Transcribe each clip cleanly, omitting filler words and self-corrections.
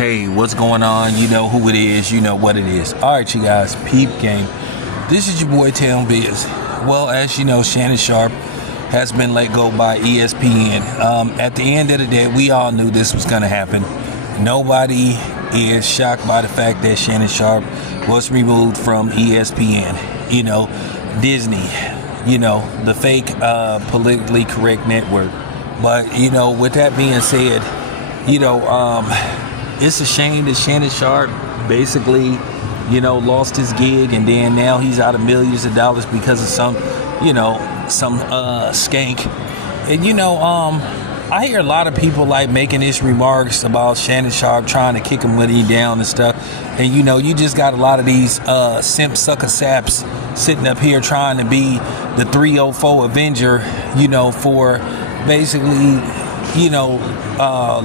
Hey, what's going on? You know who it is, you know what it is. Alright, you guys, peep game. This is your boy Town Biz. Well, as you know, Shannon Sharpe has been let go by ESP.N. At the end of the day, we all knew this was going to happen. Nobody is shocked by the fact that Shannon Sharpe was removed from ESP.N. You know, Disney, you know, the fake politically correct network. But, you know, with that being said, you know, it's a shame that Shannon Sharpe basically, you know, lost his gig, and then now he's out of millions of dollars because of some skank. And, you know, I hear a lot of people like making these remarks about Shannon Sharpe trying to kick him when he down and stuff. And, you know, you just got a lot of these simp sucker saps sitting up here trying to be the 304 Avenger, you know, for basically, you know,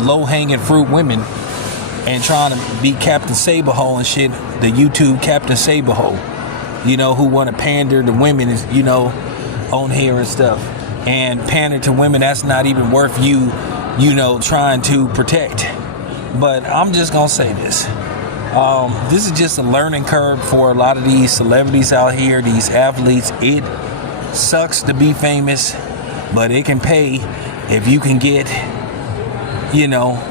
low-hanging fruit women, and trying to be Captain Saberhole and shit, the YouTube Captain Saberhole, you know, who want to pander to women, you know, on here and stuff, and pander to women that's not even worth you know, trying to protect. But I'm just gonna say this. This is just a learning curve for a lot of these celebrities out here, these athletes. It sucks to be famous, but it can pay if you can get, you know,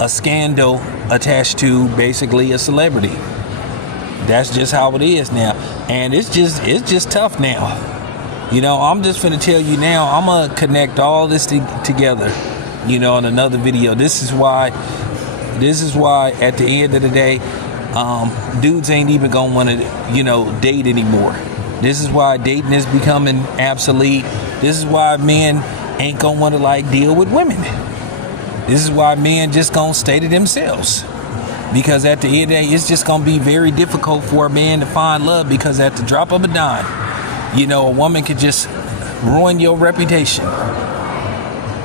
a scandal attached to basically a celebrity. That's just how it is now, and it's just tough now. You know, I'm just finna tell you now, I'm gonna connect all this together, you know, in another video. This is why at the end of the day, dudes ain't even gonna want to, you know, date anymore. This is why dating is becoming obsolete. This is why men ain't gonna want to like deal with women. This is why men just gonna stay to themselves, because at the end of the day, it's just gonna be very difficult for a man to find love, because at the drop of a dime, you know, a woman could just ruin your reputation,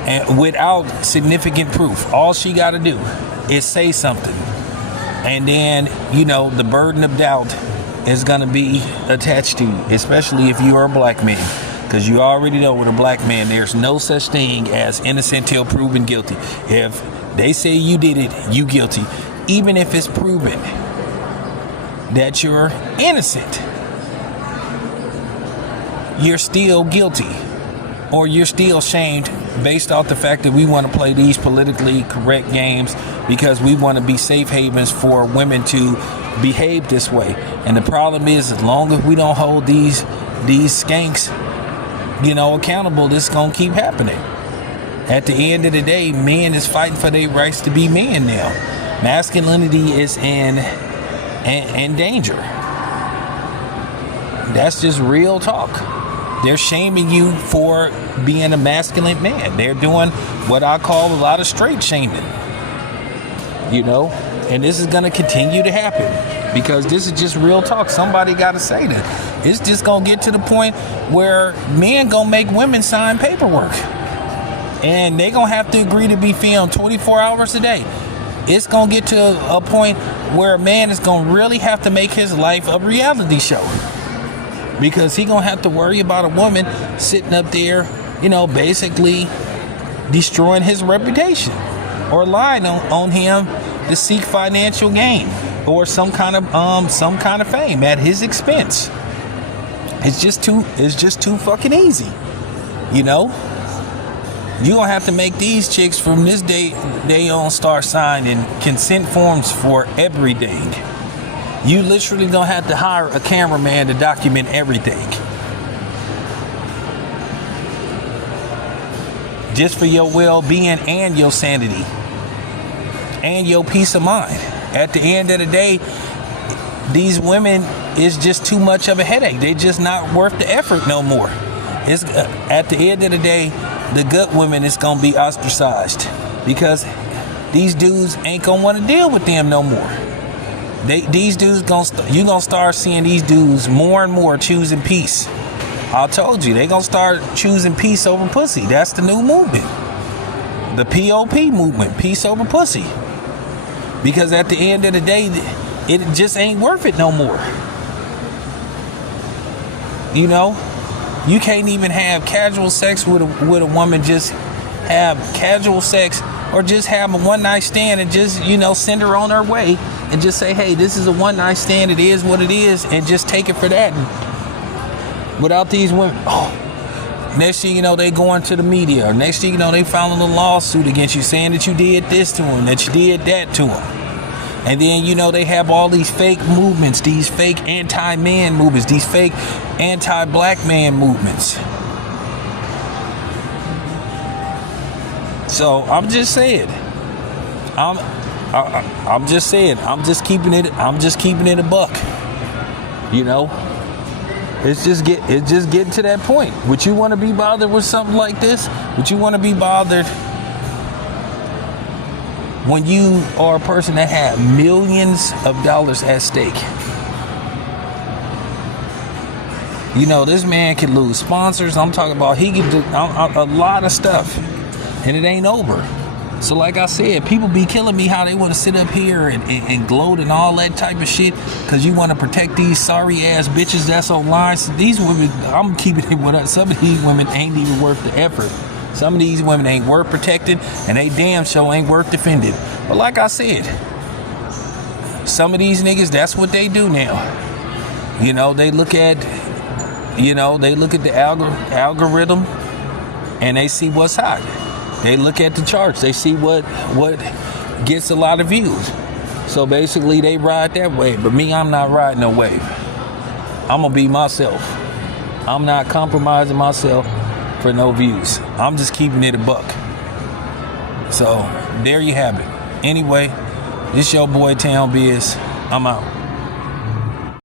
and without significant proof. All she got to do is say something, and then, you know, the burden of doubt is gonna be attached to you, especially if you are a black man. Because you already know with a black man, there's no such thing as innocent till proven guilty. If they say you did it, you guilty. Even if it's proven that you're innocent, you're still guilty, or you're still shamed based off the fact that we want to play these politically correct games because we want to be safe havens for women to behave this way. And the problem is, as long as we don't hold these skanks, you know, accountable, this is gonna keep happening. At the end of the day, men is fighting for their rights to be men now. Masculinity is in danger. That's just real talk. They're shaming you for being a masculine man. They're doing what I call a lot of straight shaming, you know, and this is gonna continue to happen, because this is just real talk. Somebody got to say that. It's just gonna get to the point where men gonna make women sign paperwork, and they gonna have to agree to be filmed 24 hours a day. It's gonna get to a point where a man is gonna really have to make his life a reality show, because he gonna have to worry about a woman sitting up there, you know, basically destroying his reputation or lying on him to seek financial gain or some kind of fame at his expense. It's just too fucking easy, you know. You gonna have to make these chicks from this day on start signing consent forms for everything. You literally gonna have to hire a cameraman to document everything, just for your well-being and your sanity and your peace of mind. At the end of the day, these women is just too much of a headache. They're just not worth the effort no more. It's at the end of the day, the good women is gonna be ostracized, because these dudes ain't gonna want to deal with them no more. These dudes you gonna start seeing these dudes more and more choosing peace. I told you, they gonna start choosing peace over pussy. That's the new movement, the POP movement, peace over pussy. Because at the end of the day, it just ain't worth it no more. You know, you can't even have casual sex with a woman. Just have casual sex or just have a one night stand and just, you know, send her on her way and just say, hey, this is a one night stand. It is what it is, and just take it for that. And without these women, next thing you know, they go into the media. Or next thing you know, they filing a lawsuit against you saying that you did this to them, that you did that to them. And then, you know, they have all these fake movements, these fake anti-man movements, these fake anti-black man movements. So I'm just saying, I'm just saying, I'm just keeping it a buck. You know, it's just getting to that point. Would you want to be bothered with something like this? Would you want to be bothered when you are a person that has millions of dollars at stake? You know, this man could lose sponsors. I'm talking about he could do a lot of stuff, and it ain't over. So like I said, people be killing me how they want to sit up here and gloat and all that type of shit because you want to protect these sorry ass bitches that's online. So these women, I'm keeping it with us. Some of these women ain't even worth the effort. Some of these women ain't worth protecting, and they damn sure ain't worth defending. But like I said, some of these niggas, that's what they do now. You know, they look at the algorithm, and they see what's hot. They look at the charts. They see what gets a lot of views. So basically, they ride that wave. But me, I'm not riding no wave. I'm gonna be myself. I'm not compromising myself for no views. I'm just keeping it a buck. So there you have it. Anyway, this your boy Town Biz. I'm out.